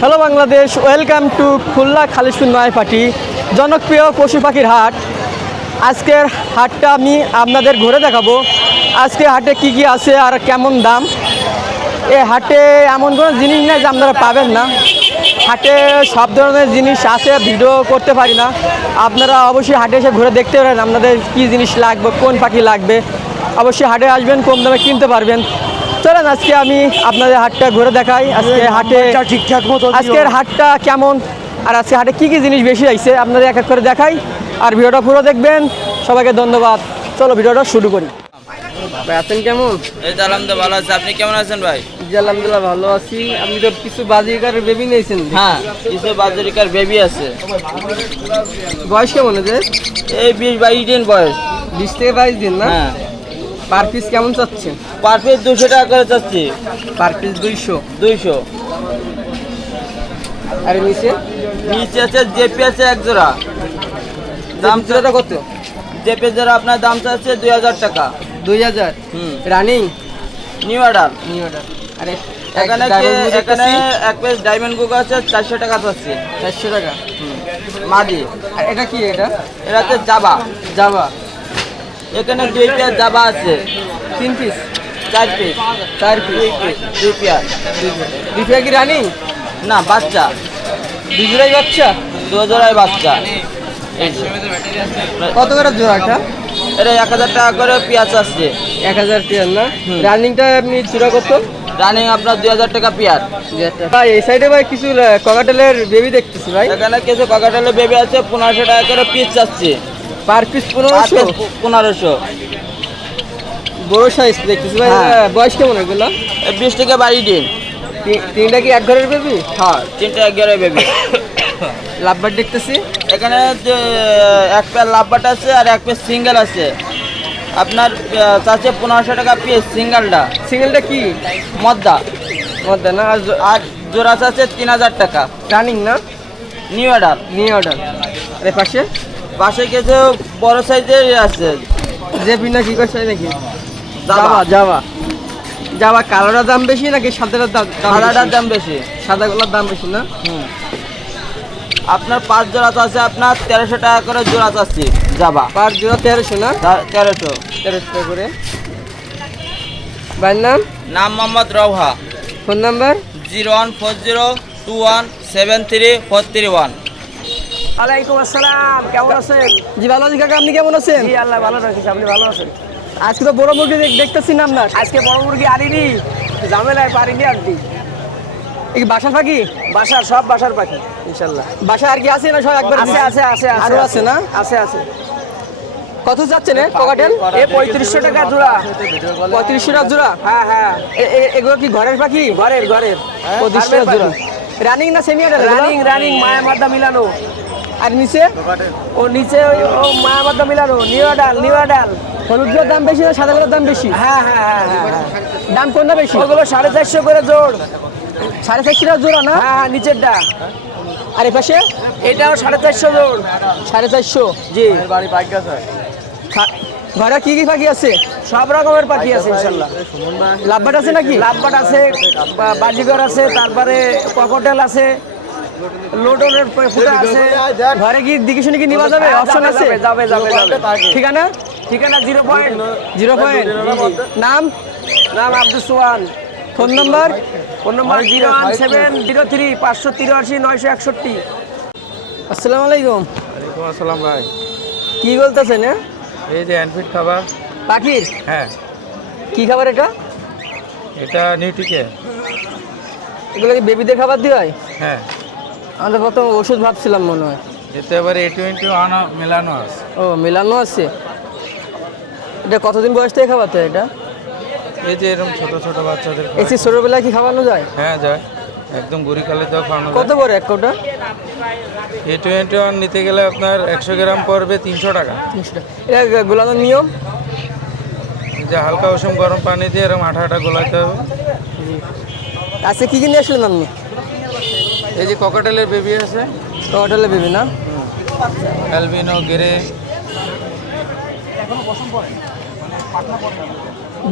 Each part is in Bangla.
Hello Bangladesh, welcome to Khulna Khalishpur Nayapati, জনপ্রিয় পশু পাখির হাট। আজকের হাটটা আমি আপনাদের ঘুরে দেখাবো। আজকে হাটে কি কি আছে আর কেমন দাম। এই হাটে এমন কোনো জিনিস নেই যে আপনারা পাবেন না। হাটে সব ধরনের জিনিস আছে, ভিডিও করতে পারি না। আপনারা অবশ্যই হাটে এসে ঘুরে দেখতে পারেন আপনাদের কি জিনিস লাগবে, কোন পাখি লাগবে। অবশ্যই হাটে আসবেন, কম দামে কিনতে পারবেন। চলেন আজকে আমি আপনাদের হাটটা ঘুরে দেখাই। আজকে হাটে ঠিকঠাক মতো আজকের হাটটা কেমন আর আজকে হাটে কি কি জিনিস বেশি আইছে আপনাদের এক এক করে দেখাই। আর ভিডিওটা পুরো দেখবেন। সবাইকে ধন্যবাদ। চলো ভিডিওটা শুরু করি। ভাই আছেন কেমন? এই তো আলহামদুলিল্লাহ ভালো আছি। আপনি কেমন আছেন ভাই? জি আলহামদুলিল্লাহ ভালো আছি। আপনি তো কিছু বাজিকার বেবি নিয়েছেন? হ্যাঁ, কিছু বাজারিকার বেবি আছে। বয়স কেমন আছে? এই 20-22 দিন বয়স। 20 থেকে 22 দিন না? হ্যাঁ। পার পিস কেমন চাচ্ছেন? পার পিস 200 টাকা করে চাচ্ছি। Per piece 200। 200। আর নিচে নিচে আছে জেপি আছে এক জোড়া। দাম জোড়াটা কত? জেপি জোড়া আপনার দাম চাচ্ছে 2000 টাকা। 2000? Running new order. New order. আরে এখানে এক পিস ডায়মন্ড কুক আছে 400 টাকা চাচ্ছি। 400 টাকা? মাদি। আর এটা কি? এটা হচ্ছে জাবা। জাবা। এখানে 2 পেয়ার জাবা আছে। 3 piece? 4 piece. 4 piece? 2 pair. 2 pair কি রানিং? না, বাচ্চা। 2 জোড়াই বাচ্চা? 2 জোড়াই বাচ্চা। এই যে। কত করে জোড়াটা? এটা 1000 টাকা করে পেঁয়াজ আসছে। 1000 পেয়ার না? রানিংটা আপনি জোড়া কত? রানিং আপনার 2000 টাকা পেয়ার। ভাই এই সাইডে ভাই কিছু ককাটেলের বেবি দেখতেছি ভাই। এখানে কিছু ককাটেলের বেবি আছে, 1500 টাকা করে পিস চাচ্ছে। Per piece 1500? 1500। বড় সাইজ দেখতেছি ভাই। বয়স কেমন এগুলো? 20 থেকে 22 দিন। তিনটা কি এক ঘরের বেবি? হ্যাঁ, 3টা 11 বেবি। লাভবার দেখতেছি। এখানে এক পেয়ার লাভবাট আছে আর এক পেয়ার সিঙ্গেল আছে। আপনার চাচ্ছে 1500 টাকা পিস সিঙ্গেলটা। সিঙ্গেলটা কি? মদ্দা। মধ্যে না? আর জোড়া চাচ্ছে 3000 টাকা। রানিং না? New order. New order. এর পাশে পাশে কিছু বড় সাইজের আছে। যে বিনা কি করছে নাকি? জাবা। জাবা। জাবা কালোটার দাম বেশি নাকি সাদাটার দাম? সাদাটার দাম বেশি। সাদাগুলোর দাম বেশি না? আপনার 5 জোড়া আছে, আপনার 1300 টাকা করে জোড়া চাচ্ছি জাবা। 5 জোড়া 1300 না? 1300। 1300 টাকা করে। ভাইয়ের নাম? নাম মোহাম্মদ রওহা। Phone number? 01402173431। ওয়ালাইকুম আসসালাম, কেমন আছেন? জি ভালো আছি কাকা, আপনি কেমন আছেন? জি আল্লাহ ভালো রাখিস, আপনি ভালো আছেন? আজকে তো বড় মুরগি দেখতেছি না আপনার। আজকে বড় মুরগি আনিনি, ঝামেলায় পারিনি আনতে। এই কি বাসার পাখি? বাসার সব বাসার পাখি ইনশাল্লাহ। বাসা আর কি আছে না সব একবার? আছে আছে আছে আরো আছে না? আছে আছে। কত যাচ্ছেন ককাটেল? এ 3500 টাকা জোড়া। 3500 টাকা জোড়া? হ্যাঁ হ্যাঁ, এগুলো কি ঘরের পাখি? ঘরের 3500 টাকা জোড়া। রানিং না সেমি অর্ডার? রানিং রানিং, মায়া মাদ্দা মিলানো। আর নিচে? ও নিচে ও মায়া মাদ্দা মিলানো, নিউ ডাল নিউ ডাল। হলুদগুলোর দাম বেশি না সাদাগুলোর দাম বেশি? হ্যাঁ হ্যাঁ হ্যাঁ হ্যাঁ। দাম কোনটা বেশি? ওগুলো 450 করে জোড়। 450 টাকা জোড়া না? হ্যাঁ হ্যাঁ, নিচেরটা। আর এই পাশে? এটাও 450 জোড়। 450? জি। ঘরে কি কি পাখি আছে? সব রকমের পাখি আছে ইনশাল্লাহ। লাভবাট আছে নাকি? লাভবাট আছে, বাজিগর আছে, তারপরে ককটেল আছে, লোটনের ফুটা আছে। ঘরে কি দিকে শুনে কি নিবা যাবে? অপশন আছে? যাবে যাবে যাবে। ঠিকানা? ঠিকানা 0 পয়েন্ট। 0 পয়েন্ট। নাম? নাম Abdul Sohan. Phone number? Phone number 01703589961। আসসালামু আলাইকুম। ওয়ালাইকুম আসসালাম ভাই। কি বলতেছেন? এই যে হ্যান্ডফিড খাবার। পাখির? হ্যাঁ। কি খাবার এটা? এটা নিউট্রিকে। এগুলো কি বেবিদের খাবার দিয়ে হয়? হ্যাঁ। আমরা প্রথম ওষুধ ভাবছিলাম মনে হয়। এতে আবার A21 মেলানো আছে। ও মেলানো আছে। এটা কতদিন বয়স থেকে খাওয়াতে হয় এটা? এই যে এরকম ছোট ছোট বাচ্চাদের এসি ছোটবেলায় কি খাওয়ানো যায়? হ্যাঁ যায়, একদম গরিকালে তো খাওয়ানো কত যায়। করে এক কোটা? A21 নিতে গেলে আপনার 100 গ্রাম পড়বে 300 টাকা। 300 টাকা। এটা গোলানোর নিয়ম? যে হালকা উষুম গরম পানি দিয়ে এরকম আঠা আঠা গোলাতে হবে। আজকে কি কিনে আসলেন আপনি? এই যে ককাটেলের বেবি আছে। ককাটেলের বেবি না? অ্যালবিনো গেরে।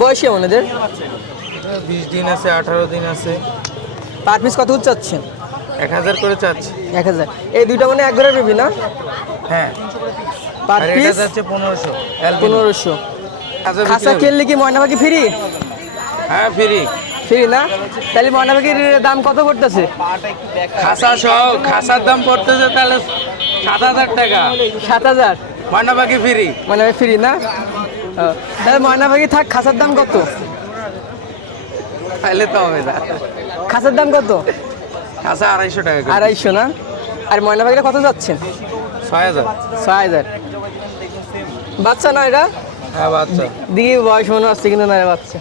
বয়স কেমন এদের? 20 দিন আছে, 18 দিন আছে। পার পিস কত চাচ্ছেন? 1000 করে চাচ্ছি। 1000। এই দুইটা মানে এক ঘরের বেবি না? হ্যাঁ, পার আর এটা পিস যাচ্ছে 1500 অ্যালবিনো। 1500। খাসা কিনলে কি ময়না পাখি ফ্রি? হ্যাঁ, ফ্রি। ফ্রি না? তাহলে ময়না পাখির দাম কত করতেছে? খাসা সহ খাসার দাম পড়তেছে তাহলে 7000 টাকা। 7000 ময়না পাখি ফ্রি। ময়না পাখি ফ্রি না? তাহলে ময়না পাখি থাক, খাসার দাম কত? তাহলে তো হবে না। খাসার দাম কত? খাসা 250 টাকা করে। 250 না? আর ময়না পাখিটা কত যাচ্ছেন? 6000। 6000। বাচ্চা না এটা? হ্যাঁ, বাচ্চা। দিকে বয়স মনে হচ্ছে কিন্তু না রে বাচ্চা।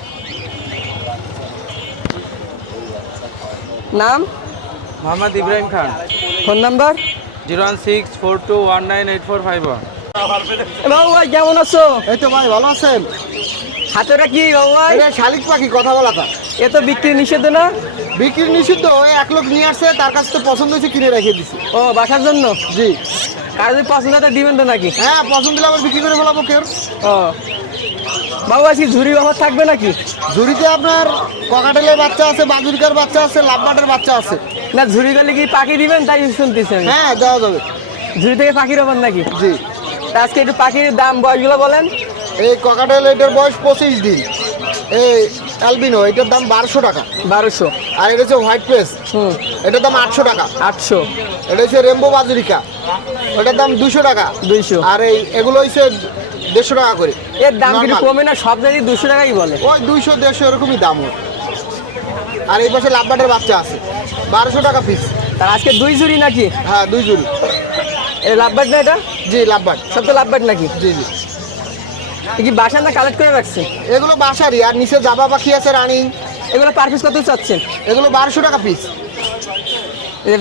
নাম? মোহাম্মদ ইব্রাহিম খান। Phone number? 01642198451। বাবু ভাই কেমন আছো? এই তো ভাই ভালো আছেন? হাতেটা কি বাবু ভাই? এটা শালিক পাখি, কথা বলা তা। এ তো বিক্রি নিষেধ না? বিক্রি নিষিদ্ধ। ওই এক লোক নিয়ে আসছে, তার কাছে তো পছন্দ হয়েছে, কিনে রেখে দিছি। ও বাসার জন্য? জি। কার যদি পছন্দ হয় তা দিবেন তো নাকি? হ্যাঁ, পছন্দ হলে আবার বিক্রি করে ফেলাবো কেউ। ও বাবু আজকে ঝুরি ব্যবহার থাকবে নাকি? ঝুড়িতে আপনার ককাটেলের বাচ্চা আছে, বাজুরিকার বাচ্চা আছে, লাভবাটের বাচ্চা আছে। না ঝুরি করলে কি পাখি দিবেন তাই শুনতেছি আমি। হ্যাঁ, দেওয়া যাবে। ঝুরি থেকে পাখির ব্যাপার নাকি? জি। তা আজকে একটু পাখির দাম বয়সগুলো বলেন। এই ককাটেল, এটার বয়স 25 দিন। এই অ্যালবিনো, এটার দাম 1200 টাকা। 1200। আর এটা হচ্ছে হোয়াইট পেস, হুম। এটার দাম 800 টাকা। 800। এটা হচ্ছে রেমবো বাজুরিকা, ওটার দাম 200 টাকা। 200। আর এগুলো হচ্ছে 150 টাকা করে। এর দাম কিন্তু Normal। কমে না? সব জায়গায় 200 টাকাই বলে। ওই 200-150 এরকমই দাম ওর। আর এই পাশে লাভবাটের বাচ্চা আছে, 1200 টাকা পিস। তার আজকে 2 ঝুরি নাকি? হ্যাঁ, 2 জুড়ি। এটা লাভবাট না এটা? জি, লাভবাট। সব তো লাভবাট নাকি? জি জি। এ কি বাসা না কালেক্ট করে রাখছে? এগুলো বাসারই। আর নিচে জাবা পাখি আছে, রানিং। এগুলো পার পিস কত চাচ্ছেন? এগুলো 1200 টাকা পিস।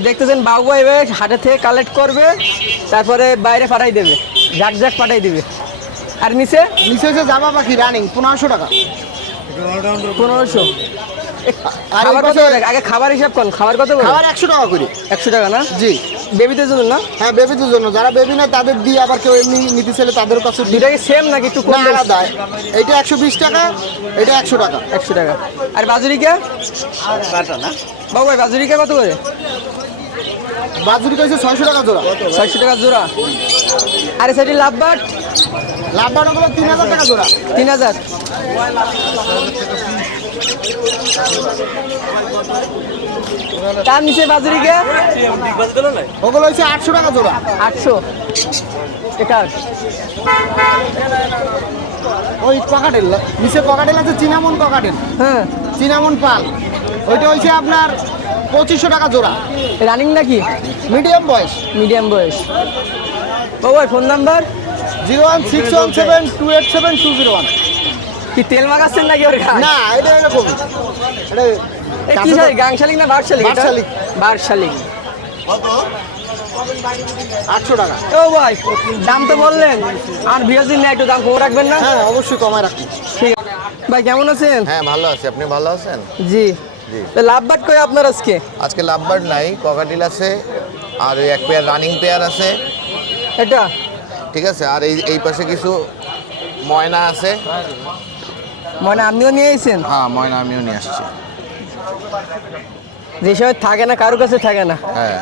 দেখতেছেন বাবু এবার হাটে থেকে কালেক্ট করবে, তারপরে বাইরে পাঠাই দেবে, ঝাক ঝাক পাঠাই দেবে। আর নিচে? নিচে হচ্ছে জাবা পাখি রানিং, 1500 টাকা। 1500। আর খাবার এই কত পাশে করে? আগে খাবার হিসাব করুন, খাবার কত করে? খাবার 100 টাকা করে। 100 টাকা না? জি। বেবিদের জন্য না? হ্যাঁ, বেবিদের জন্য। যারা বেবি নেয় তাদের দিই, আবার কেউ এমনি নিতে চাইলে তাদের কাছে দিই। দুটা কি সেম নাকি একটু কম? না, আলাদা। এটা 120 টাকা, এটা 100 টাকা। 100 টাকা। আর বাজুরিকা? বাবু ভাই বাজুরিকা কত করে? বাজুরিকা হচ্ছে 600 টাকা জোড়া। 600 টাকা জোড়া। আর সেটি লাভবাট? লাভবাট ওগুলো 3000 টাকা জোড়া। 3000। তার নিচে বাজুরিকা? ওগুলো হচ্ছে 800 টাকা জোড়া। 800। একার ওই ককাটেল, নিচে ককাটেল আছে, চিনামন ককাটেল, হ্যাঁ। চিনামন পাল। ওইটা হচ্ছে আপনার 2500 টাকা জোড়া। রানিং নাকি? মিডিয়াম বয়স। মিডিয়াম বয়স। বাবু ভাই ফোন নাম্বার? 01617287201। কি তেল মাখাচ্ছেন নাকি ওর গায়ে? না, এটা এরকম। এটা এ কি শালিক, গাং শালিক না বার শালিক? বার শালিক। বার শালিক। 800 টাকা। ও ভাই দাম তো বললেন, আর বিয়াজিন না একটু দাম কম রাখবেন না? হ্যাঁ, অবশ্যই কমায় রাখি। ঠিক আছে। ভাই কেমন আছেন? হ্যাঁ, ভালো আছি। আপনি ভালো আছেন? জি। জি। তো লাভবাট কই আপনার আজকে? আজকে লাভবার্ড নাই, ককাটিল আছে, আর ওই এক পেয়ার রানিং পেয়ার আছে। এটা ঠিক আছে। আর এই পাশে কিছু ময়না আছে। মানে আপনিও নিয়ে এসেছেন? হ্যাঁ, ময়না আমিও নিয়ে আসছি। যে সময় থাকে না, কারো কাছে থাকে না। হ্যাঁ,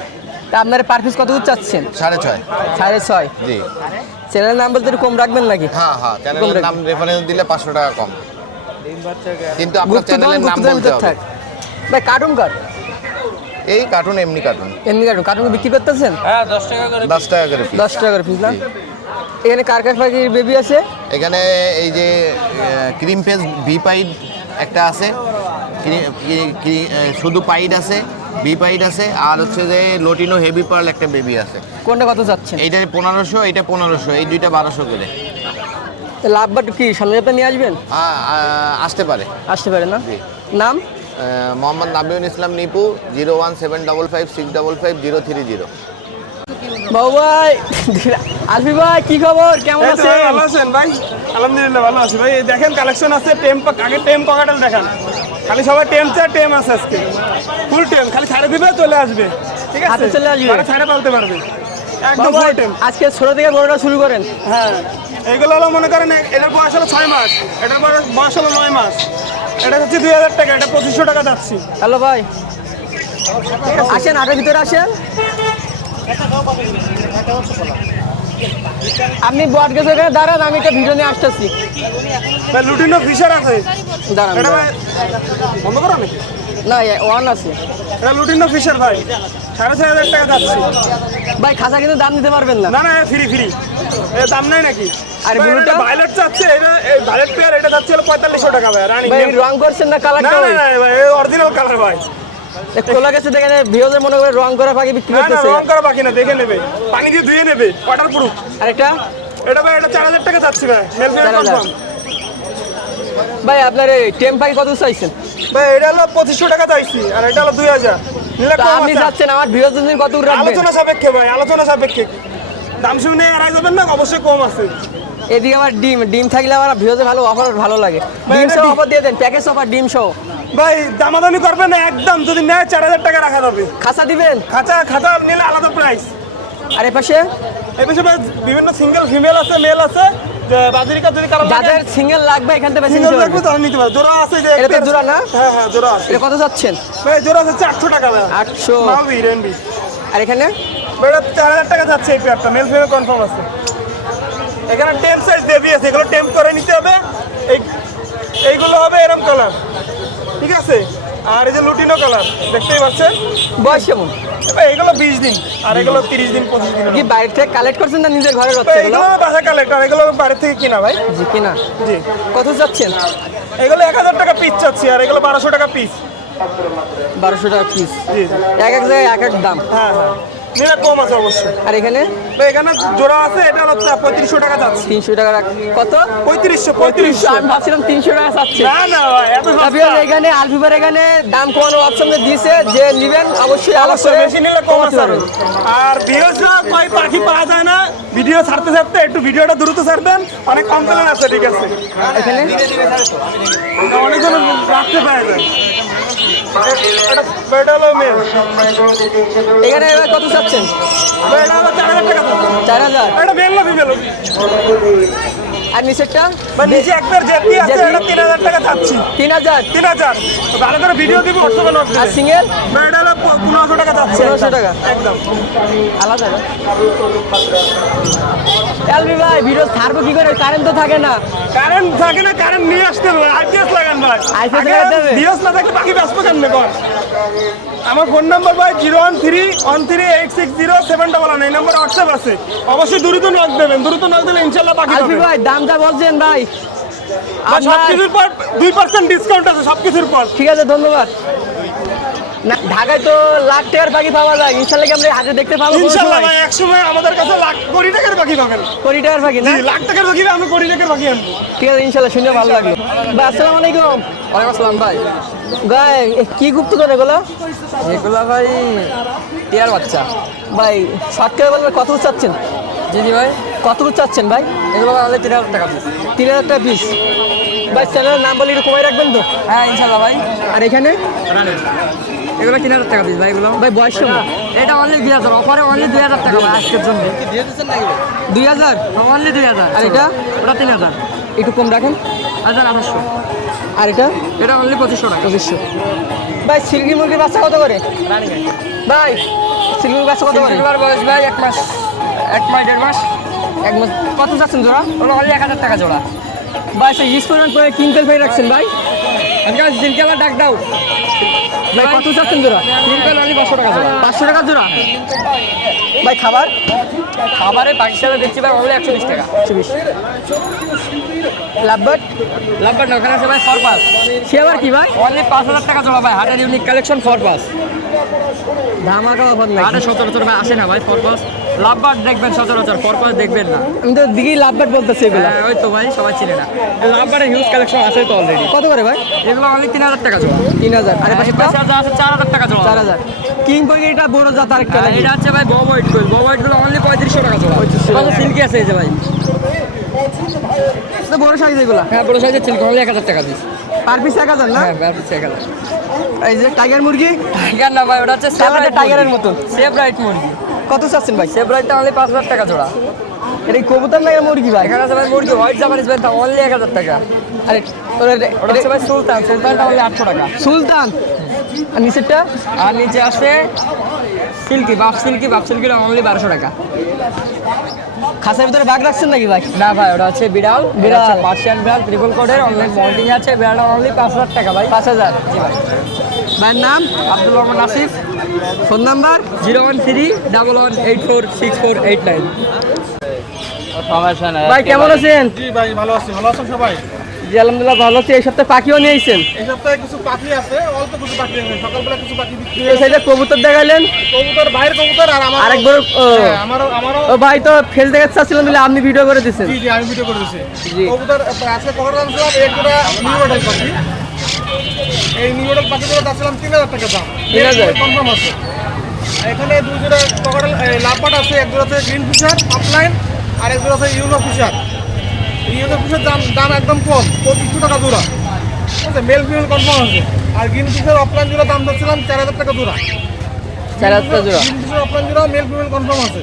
তা আপনার পার পিস কত চাচ্ছেন? 6.5। 6.5। জি। চ্যানেল নাম বলতে একটু কম রাখবেন নাকি? হ্যাঁ হ্যাঁ, চ্যানেলের নাম রেফারেন্স দিলে 500 টাকা কম। কিন্তু আপনার গুপ্তধন, চ্যানেলের নাম গুপ্তধনের বলতে ভিতর হবে। থাক। ভাই কার্টুন কার? এই কার্টুন, এমনি কার্টুন। এমনি কার্টুন? কার্টুন বিক্রি করতেছেন? হ্যাঁ, 10 টাকা করে। 10 টাকা করে পিস। 10 টাকা করে পিস না? এখানে কার কার পাখির বেবি আছে? এখানে এই যে ক্রিম পেজ ভি পাইড একটা আছে, শুধু পাইড আছে, ভি পাইড আছে, আর হচ্ছে যে লোটিনো হেভি পার্ল একটা বেবি আছে। কোনটা কত চাচ্ছেন? এইটা 1500, এইটা 1500, এই দুইটা 1200 করে। লাভবাট কি সামনে সপ্তাহে নিয়ে আসবেন? আসতে পারে। আসতে পারে না? জি। নাম? মোহাম্মদ নাবিউল ইসলাম নিপু, 01755565030। বাবু ভাই, আলফি ভাই কি খবর, কেমন এই তো ভাই, ভালো আছেন? আছেন ভাই? আলহামদুলিল্লাহ ভালো আছি ভাই। এই দেখেন কালেকশন আছে, টেম, আগে টেম ককাটেল দেখান। খালি সবাই টেম চায়, টেম আছে আজকে ফুল টেম, খালি ছাড়ে দিবে চলে আসবে। ঠিক হাতে আছে চলে আসবে। মানে ছাড়ে পালতে পারবে একদম বাবা, ফুল টেম। আজকে ছোট থেকে বড়টা শুরু করেন। হ্যাঁ এগুলো হলো মনে করেন এটার বয়স হলো 6 মাস, এটার বয়স হলো 9 মাস। এটা হচ্ছে 2000 টাকা, এটা 2500 টাকা যাচ্ছি। হ্যালো ভাই, আসেন হাটের ভিতরে আসেন। আপনি বট গেছে এখানে দাঁড়ান, আমি একটা ভিডিও নিয়ে আসতেছি। ভাই লুটিনো ফিশার আছে, দাঁড়ান এটা দাঁড়ান। ভাই বন্ধ করো নাকি? না ওয়ান আছে এটা লুটিনো ফিশার ভাই 4500 টাকা যাচ্ছি। ভাই, খাঁচা কিন্তু দাম দিতে পারবেন না। না না ফ্রি ফ্রি, এর দাম নাই নাকি? আর ভাই, ব্লুটা? এটা ভায়োলেট চাচ্ছে, এটা এই ভায়োলেট পেয়ার এটা যাচ্ছে হলো 4500 টাকা ভাই। রানিং ভাই রং করছেন না না কালারটা? না ভাই না ভাই অরিজিনাল কালার ভাই। খোলা গেছে দেখেন, ভিউজের মনে করে রং করা পাখি বিক্রি না না করতেছে। রং করা বাকি না, দেখে নেবে, পানি দিয়ে ধুয়ে নেবে, ওয়াটার প্রুফ। আরেকটা এটা ভাই এটা 4000 টাকা যাচ্ছে ভাই, মেল ফিমেল 4000 কনফার্ম। ভাই আপনার এই টেম পাখি কত চাইছেন? ভাই এটা হলো 2500 টাকা চাইছি, আর এটা হলো 2000 নিলে তা কম আপনি আছে। চাচ্ছেন আমার ভিউজ কত রাখবেন? আলোচনা সাপেক্ষে ভাই, আলোচনা সাপেক্ষে দাম শুনে এড়াই যাবেন না, অবশ্যই কম আছে। এদিকে আমার ডিম থাকলে আমার ভিউজে ভালো অফার ভালো লাগে। ভাই, ডিম এটা সহ ডিম। অফার দিয়ে দেন, প্যাকেজ অফার ডিম সহ। ভাই দামাদামি করবেন না একদম, যদি নেয় 4000 টাকা রাখা যাবে। খাঁচা দিবেন? খাঁচা নিলে আলাদা প্রাইস। আর এ পাশে এই পাশে ভাই বিভিন্ন সিঙ্গেল ফিমেল আছে, মেল আছে, যে বাজারিকা যদি কারো লাগে যাদের সিঙ্গেল লাগবে এখান থেকে বেশি সিঙ্গেল নিতে লাগবে পারবেন। তাহলে নিতে পারে। জোড়া আছে যে এটা তো পেয়ার- জোড়া না? হ্যাঁ হ্যাঁ জোড়া আছে। এটা কত চাচ্ছেন? ভাই জোড়া আছে 800 টাকা ভাই। 800। মালবি রেনবি। আর এখানে ভাই এটা 4000 টাকা যাচ্ছে এই পেয়ারটা, মেল ফিমেল কনফার্ম আছে। এখানে টেম সাইজ দেবি আছে, এগুলো টেম করে নিতে হবে। এইগুলো হবে এরকম কালার, ঠিক আছে? আর এই যে লুটিনো কালার দেখতেই পাচ্ছেন। বয়স কেমন? ভাই এগুলো 20 দিন, আর এগুলো 30 দিন 25 দিন। কি বাইরে থেকে কালেক্ট করছেন না নিজের ঘরের ভাই বাচ্চা? এগুলো বাসা কালেক্টর, এগুলো বাইরে থেকে কিনা ভাই। জি কিনা। জি কত চাচ্ছেন? এগুলো 1000 টাকা পিস চাচ্ছি, আর এগুলো 1200 টাকা পিস। 1200 টাকা পিস। জি জি এক এক জায়গায় এক এক দাম। হ্যাঁ হ্যাঁ নিলে কম আছে অবশ্যই। আর এখানে ভাই এখানে জোড়া আছে, এটা হলো 3500 টাকা যাচ্ছে। 300 টাকা কত? 3500 আমি ভাবছিলাম 300 টাকা চাচ্ছে। না না ভাই এত তারপরে সস্তা। এখানে আলফিবার এখানে দাম কমানো অপশন দিয়েছে, যে নিবেন অবশ্যই আলাদা অবশ্যই করে বেশি নিলে কম কমাতে আছে। পারবেন। আর ভিউজরা কয় পাখি পাওয়া যায় না, ভিডিও ছাড়তে ছাড়তে একটু ভিডিওটা দ্রুত ছাড়বেন, অনেক কমপ্লেন আছে, ঠিক আছে? এখানে অনেকজন রাখতে পারে যায়। এটা হলো মেল, এখানে এবার কত চাচ্ছেন? এটা হলো 4000 টাকা যাচ্ছে। 4000। এটা মেল না ফিমেল? আর নিচেরটা বা নিচে একবার জেপি আছে, জেপি? এটা 3000 টাকা চাচ্ছি। 3000। 3000 ভালো করে ভিডিও দিব, হোয়াটসঅ্যাপে নক আর দিবেন। সিঙ্গেল এটা হলো 1500 টাকা যাচ্ছে। 1500 টাকা একদম। আলাদা। এলবি ভাই ভিডিও ছাড়বো কি করে? কারেন্ট তো থাকে না। কারেন্ট থাকে না, কারেন্ট নিয়ে আসতে হবে, আইপিএস লাগান ভাই। IPS লাগাতে হবে? ভিউস না থাকলে বাকি ব্যস্ত কেন কর? আমার ফোন নাম্বার ভাই 01313860711, এই নাম্বার হোয়াটসঅ্যাপ আছে। অবশ্যই দ্রুত নক দেবেন, দ্রুত নক দিলে ইনশাআল্লাহ বাকি আলফি পাবেন। ভাই দাম যা বলছেন ভাই, ভাই, আপনার সবকিছুর পর 2% ডিসকাউন্ট আছে, সবকিছুর পর। ঠিক আছে ধন্যবাদ। না ঢাকায় তো লাখ টাকার পাখি পাওয়া যায়, ইনশাল্লাহ কি আমরা হাতে দেখতে পাবো? ইনশাআল্লাহ ভাই একসময় আমাদের কাছে লাখ কোটি টাকার বাকি পাবেন। কোটি টাকার পাখি না? জি, লাখ টাকার বাকি আমি কোটি টাকার বাকি আনবো। ঠিক আছে ইনশাল্লাহ, শুনে ভালো লাগলো ভাই। আসসালামু আলাইকুম। ওয়ালাইকুম আসসালাম ভাই। ভাই কি গুপ্ত করে এগুলো? এগুলো ভাই টিয়ার বাচ্চা। ভাই শর্ট করে বলবেন কত চাচ্ছেন? জি জি ভাই, কত চাচ্ছেন ভাই? এগুলো ভাই 3000 টাকা পিস। 3000 টাকা পিস। ভাই চ্যানেলের নাম বলে একটু কমাই রাখবেন তো? হ্যাঁ ইনশাল্লাহ ভাই। আর এখানে এগুলো 3000 টাকা পিস ভাই। এগুলো ভাই বয়স কেমন? এটা অনলি 2000, অফারে অনলি 2000 টাকা ভাই আজকের জন্য। 2000। অনলি 2000। আর এটা? ওটা 3000। একটু কম রাখেন। 1800। আর এটা? এটা অনলি 2500 টাকা। 2500। ভাই সিল্কি মুরগির বাচ্চা কত করে? ভাই সিল্কি মুরগির বাচ্চা কত করে? এগুলোর বয়স ভাই 1 মাস, 1 মাস 1.5 মাস। 1 মাস। কত চাচ্ছেন জোড়া? ওগুলো অনলি 1000 টাকা জোড়া। ভাই সেই ইস্পোর্ট করে কিনতেল পেয়ে রাখছেন ভাই। আজকাল জিনকালা ডাক দাও ভাই কত চাচ্ছেন জোড়া? জিনকাল অনলি 500 টাকা জোড়া। 500 টাকা জোড়া। ভাই খাবার? খাবারে পাকিস্তানে দেখছি ভাই অনলি 120 টাকা। 120। লাভবার্ড? লাভবার না, ওখানে আছে ভাই ফরপাস। সে আবার কি ভাই? অনলি 5000 টাকা জোড়া ভাই। হাটের ইউনিক কালেকশন ফরপাস। ধামাকা অফার নাকি? হাটে সচরাচর ভাই আসে না ভাই ফরপাস। লাভবার দেখবেন সচরাচর, ফরপাস দেখবেন না। আমি তো দিকেই লাভবার্ড বলতেছি এগুলো। হ্যাঁ, ওই তো ভাই সবাই চিনে না। লাভবারের হিউজ কালেকশন আছে তো অলরেডি। কত করে ভাই? এগুলো অনলি 3000 টাকা জোড়া। 3000। আর আর পাশে পাশে আছে 4000 টাকা জোড়া। 4000। কিং কই এটা বড় জাত আরেকটা আর নাকি? এটা হচ্ছে ভাই বব হোয়াইট গুলো। বব হোয়াইট গুলো অনলি 3500 টাকা জোড়া। 3500 টাকা। সিল্কি আছে এই যে ভাই। তো বড় সাইজ এগুলা হ্যাঁ বড় সাইজের সিল্ক অনলি 1000 টাকা পিস। পার পিস 1000 না? হ্যাঁ ব্যাপার 1000। এই যে টাইগার মুরগি টাইগার না ভাই, ওটা হচ্ছে কালারটা টাইগারের মতন। সেভ রাইট মুরগি। কত চাচ্ছেন ভাই? সেভ রাইটটা অনলি 5000 টাকা জোড়া। এটা কি কবুতর না মুরগি ভাই? এখানে আছে ভাই মুরগি হোয়াইট জাপানিজ ভাই, দাম অনলি 1000 টাকা। আরে ওটা হচ্ছে ভাই সুলতান, সুলতানটা অনলি 800 টাকা। সুলতান। আর নিচেরটা আর নিচে আছে সিল্কি, বাফ সিল্কিটা অনলি 1200 টাকা। খাঁচার ভিতরে বাঘ রাখছেন নাকি ভাই? না ভাই ওটা হচ্ছে বিড়াল, বিড়াল। পার্সিয়ান বিড়াল ট্রিপল কোডের অনলাইন মল্টিং আছে, বিড়ালটা অনলি 5000 টাকা ভাই। 5000। জি ভাই। ভাইয়ের নাম? আব্দুল রহমান আসিফ। Phone number? 01311846489। সমস্যা নাই ভাই কেমন আছেন? জি ভাই ভালো আছি, ভালো আছেন সবাই? জি আলহামদুলিল্লাহ ভালো আছি। এই সপ্তাহে পাখিও নিয়ে এসেছেন। এই সপ্তাহে কিছু পাখি আছে, অল্প কিছু পাখি আছে। সকালবেলা কিছু পাখি বিক্রি এই হয়েছে। সাইডে কবুতর দেখাইলেন, কবুতর বাইরের কবুতর আর আমার আরেক বড় আমারও ও ভাই তো ফেল দেখাতে চাচ্ছিলাম বলে আপনি ভিডিও করে দিচ্ছেন। জি আমি ভিডিও করে দিয়েছি। জি। কবুতর আজকে কবুতর আনছিলাম এক জোড়া নিউ মডেল পাখি। এই নিউ মডেল পাখিগুলো চাচ্ছিলাম 3000 টাকা দাম। 3000 কনফার্ম আছে। এখানে দুই জোড়া কবুতর লাভবাট আছে, এক জোড়া আছে গ্রিন ফিশার অফলাইন আর এক জোড়া আছে ইউনো ফিশার। ইউনো ফিশার দাম একদম কম, 2500 টাকা জোড়া। ঠিক আছে, মেল ফিমেল কনফার্ম আছে। আর গ্রিন ফিশার অফলাইন জোড়া দাম চাচ্ছিলাম 4000 টাকা জোড়া। 4000 জোড়া। গ্রিন ফিশার অফলাইন জোড়া মেল ফিমেল কনফার্ম আছে।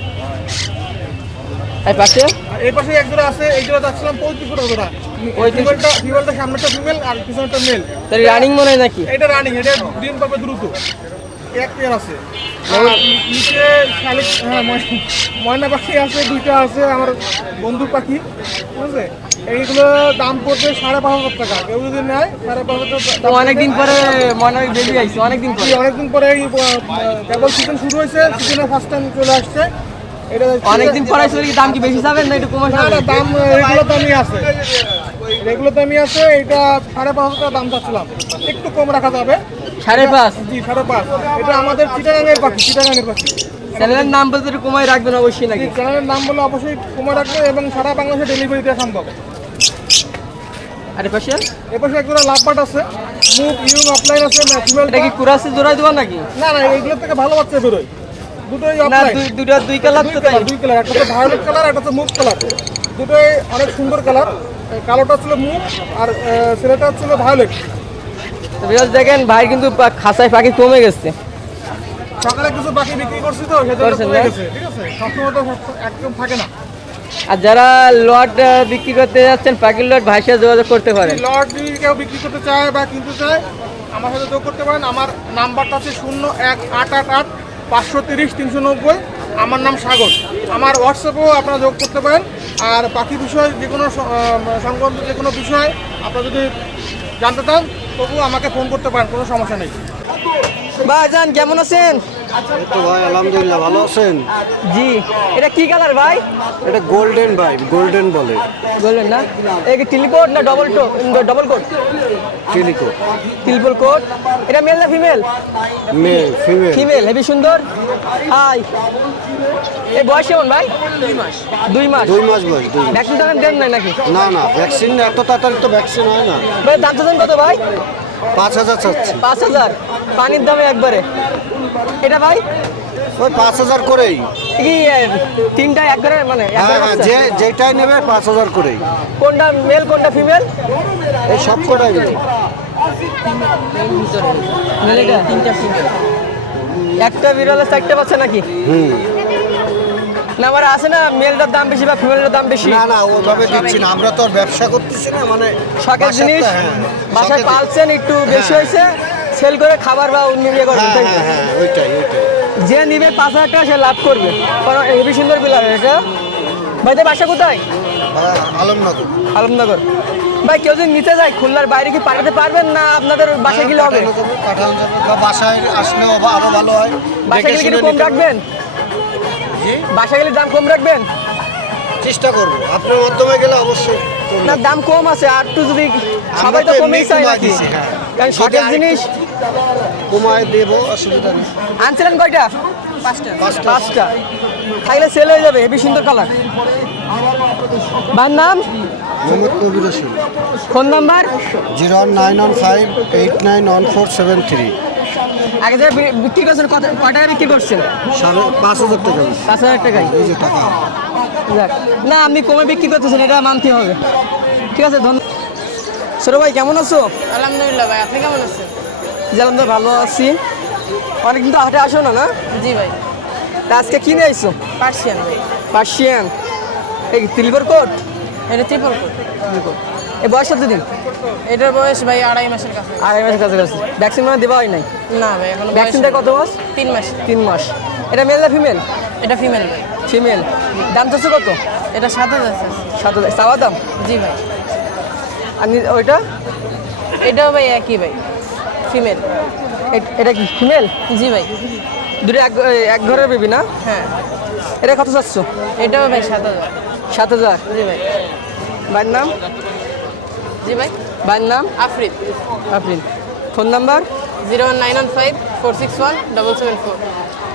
এই পাশে আর এই পাশে এক জোড়া আছে, এই জোড়া চাচ্ছিলাম 3500 টাকা জোড়া। ফিমেলটা সামনেটা ফিমেল আর পিছনেরটা মেল। তার রানিং মনে হয় নাকি? এটা রানিং, এটা ডিম পাবে দ্রুত। এক পেয়ার আছে। আর নিচে শালিক, হ্যাঁ ময়না পাখি আছে, দুইটা আছে আমার বন্ধুর পাখি। ঠিক আছে, এইগুলো দাম পড়বে 5500 টাকা। কেউ যদি নেয় 5500 তো টাকা। অনেকদিন পরে মনে হয় বেবি আইছে, অনেকদিন পরে। অনেকদিন পরে এই কেবল সিজন শুরু হয়েছে, সিজনে ফার্স্ট টাইম চলে আসছে। এটা অনেকদিন পরে আসলে কি দাম কি বেশি যাবেন না একটু কমে না যাবে? না, দাম রেগুলার দামই আছে। এটা 5500 টাকা দাম চাচ্ছিলাম, একটু কম রাখা যাবে। 5.5। জি 5.5। এটা আমাদের চিটাগাঙের পাখি, চিটাগাঙের পাখি। চ্যানেলের নাম বলতে একটু কমাই রাখবেন অবশ্যই নাকি? চ্যানেলের নাম বলে অবশ্যই কমে রাখবে এবং সারা বাংলাদেশে ডেলিভারি দেওয়া সম্ভব। আর এই পাশে এপাশে একজোড়া লাভবাট আছে, মুভ ইউন অফলাইন আছে, ম্যাক্সিমাল। এটা কি কুরাসে জোড়াই দেবো নাকি? না না, এইগুলোর থেকে ভালো বাচ্চা বেরোয়। দুটোই না অফলাইন। দুই কালার তো তাই। দুই কালার, একটা হচ্ছে ভায়োলেট কালার, একটা হচ্ছে মুভ কালার। দুটোই অনেক সুন্দর কালার। কালোটা ছিল মুভ আর ছেলেটা হচ্ছিল ভায়োলেট। তো বিকজ দেখেন ভাই কিন্তু খাঁচায় পাখি কমে গেছে। সকালে কিছু পাখি বিক্রি করছি তো সেজন্য করছেন কমে না? গেছে। ঠিক আছে, সবসময় তো একদম থাকে না। আর যারা লট বিক্রি করতে যাচ্ছেন পাখির লট ভাইয়ের সাথে যোগাযোগ করতে পারেন। লট যদি কেউ বিক্রি করতে চায় বা কিনতে চায় আমার সাথে যোগ করতে পারেন। আমার নাম্বারটা আছে 01888 530 390। আমার নাম সাগর। আমার হোয়াটসঅ্যাপেও আপনারা যোগ করতে পারেন। আর পাখি বিষয় যে কোনো সংক্রান্ত যে কোনো বিষয় আপনারা যদি জানতে চান তবুও আমাকে ফোন করতে পারেন, কোনো সমস্যা নেই। ভাইজান কেমন আছেন? তো ভাই আলহামদুলিল্লাহ ভালো আছেন। জি, এটা কি কালার ভাই? এটা গোল্ডেন ভাই, গোল্ডেন বলে। বললেন না এই কি টিলিকোট না ডবল কোট? টেলিকো টিলপল কোট। এটা মেল না female? Male female female heavy সুন্দর। হাই, এই বয়স কেমন ভাই? 2 মাস। 2 মাস 2 মাস বয়স। 2 মাস। ভ্যাকসিন টাকান দেন নাই নাকি? না না, ভ্যাকসিন এত তাড়াতাড়ি তো ভ্যাকসিন হয় না। ভাই দাম চাচ্ছেন কত ভাই? 5000 চাচ্ছি। 5000 পানির দামে একবারে। এটা ভাই ওই 5000 করেই। কি তিনটা একবারে মানে হ্যাঁ একবারে হ্যাঁ, বাচ্চা? যেটাই নেবে 5000 করেই। কোনটা মেল কোনটা ফিমেল? এই সব কটাই নেবে। মেল এটা তিনটা ফিমেল। একটা বিড়ালে 4টা বাচ্চা নাকি? হুম। না আমার আছে না মেলটার দাম বেশি বা ফিমেলের দাম বেশি? না না, ওভাবে দিচ্ছি না, আমরা তো আর ব্যবসা করতেছি না, মানে শখের বাসার জিনিস তো, হ্যাঁ, বাসায় শখের- পালছেন একটু বেশি হ্যাঁ। হয়েছে সেল করে খাবার বা অন্য ইয়ে করবেন হ্যাঁ তাই তো? হ্যাঁ হ্যাঁ, ওইটাই। যে নিবে 5000 টাকা সে লাভ করবে, কারণ হেবি সুন্দর বিলার এটা। ভাইদের বাসা কোথায়? আলমনগর। আলমনগর। ভাই কেউ যদি নিতে যায় খুলনার বাইরে কি পাঠাতে পারবেন না আপনাদের বাসায় গেলে হবে? পাঠানো যাবে বা বাসায় আসলেও আরো ভালো হয়। বাসায় দেখে গেলে কি শুনে কম নিতে হবে। রাখবেন? জি, বাসায় গেলে দাম কম রাখবেন? চেষ্টা করবো, আপনার মাধ্যমে গেলে অবশ্যই করবো। না দাম কম আছে আর একটু যদি সবাই তো তো কমেই এমনি চায় কমায় নাকি? দিছি, হ্যাঁ। কারণ যদি শখের আরেকটু জিনিস। কমায় দেবো, অসুবিধা নেই। আনছিলেন কয়টা? 5টা। 5টা থাকলে সেল হয়ে যাবে, হেবি সুন্দর কালার। ভাইয়ের নাম? মোহাম্মদ কবির রসুল। Phone number? 09158891473। আগে যে বিক্রি করছেন কত টাকা বিক্রি করছেন? 5000 টাকা। 5000 টাকায়। এই যে টাকা। যাক। না আপনি কমে বিক্রি করতেছেন, এটা মানতে হবে। ঠিক আছে, ধন্যবাদ। ছোট ভাই কেমন আছো? আলহামদুলিল্লাহ ভাই, আপনি কেমন আছেন? যেমন তো ভালো আছি। অনেকদিন তো হাটে আসো না, না? জি ভাই। তা আজকে কিনে আইছো? পার্সিয়ান ভাই। পার্সিয়ান, এই সিলভার কোট। এটা ট্রিপল কোট। এই বয়স কত দিন? এটার বয়স ভাই 2.5 মাসের কাছে। 2.5 মাসের কাছাকাছি। ভ্যাকসিন মানে দেওয়া হয় নাই? না ভাই, এখন ভ্যাকসিনটা কত মাস? 3 মাস। 3 মাস। এটা মেল না ফিমেল? এটা ফিমেল ভাই। ফিমেল। দাম চাচ্ছ কত? এটা 7,000 আছে। 7,000 চাওয়া দাম? জি ভাই। আর ওইটা? এটাও ভাই একই ভাই, ফিমেল। এটা কি ফিমেল? জি ভাই। দুটো এক ঘরের বেবি না? হ্যাঁ। এটা কত চাচ্ছ? এটাও ভাই 7,000। 7,000। জি ভাই। ভাইয়ের নাম? জি ভাই। ভাইয়ের নাম? আফরিদ। আফরিন। Phone number? 01915461774।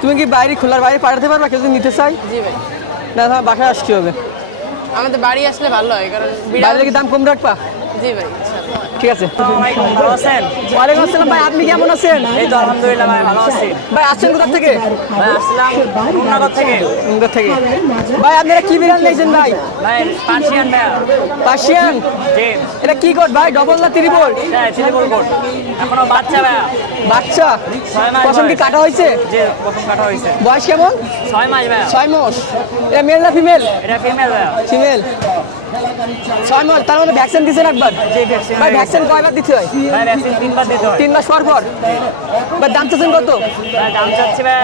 তুমি কি বাইরে খোলার বাইরে পাঠাতে পারবা কেউ যদি নিতে চাই? জি ভাই। না তোমার বাসায় আসতে হবে। আমাদের বাড়ি আসলে ভালো হয়, কারণ বাইরে কি দাম কম রাখবা? জি ভাই, ইনশাআল্লাহ। ঠিক আছে। ভালো আছেন? ওয়ালাইকুম আসসালাম ভাই, আপনি কেমন আছেন? এই তো আলহামদুলিল্লাহ ভাই, ভালো আছি। ভাই আসছেন কোথা থেকে? ভাই আসলাম রূপনগর থেকে। কোথা থেকে? ভাই আপনারা কি বিড়াল নিয়েছেন ভাই? ভাই পার্সিয়ান ভাই। পার্সিয়ান? জি। এটা কি কোড ভাই, ডবল না ত্রিপল? হ্যাঁ, ট্রিপল কোট। এখনো বাচ্চা ভাই। বাচ্চা? 6 মাস প্রথম কি বয়স। কাটা হয়েছে? জি, প্রথম কাটা হয়েছে। বয়স কেমন? 6 মাস ভাই। 6 মাস। এটা মেল না ফিমেল? এটা ফিমেল ভাই। ফিমেল। 6 মাস, তার মানে ভ্যাকসিন দিয়েছেন একবার? জি, ভ্যাকসিন ভাই হয়ে ভ্যাকসিন কয়বার দিতে হয়? ভাই ভ্যাকসিন 3 বার দিতে হয়। 3 মাস পর পর। ভাই দাম চাচ্ছেন কত? ভাই দাম চাচ্ছি ভাই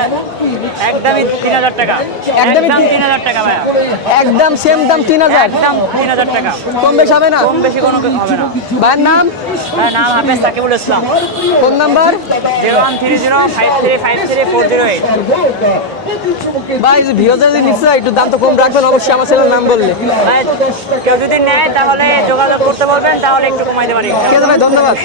একদমই 3,000 টাকা। একদমই একদম 3,000 টাকা ভাই। একদম সেম দাম 3,000। একদম 3,000 টাকা। কম বেশ হবে না? কম বেশি কোনো কিছু হবে না। ভাইয়ের নাম? ভাই নাম হাফেজ সাকিবুল ইসলাম। Phone number? 0130533408। ভাই ভিওজা যদি নিচ্ছে একটু দাম তো কম রাখবেন অবশ্যই, আমার ছেলের নাম বললে। ভাই কেউ যদি নেয় তাহলে যোগাযোগ করতে বলবেন, তাহলে একটু কমাই দেবেন। ঠিক আছে ভাই, ধন্যবাদ।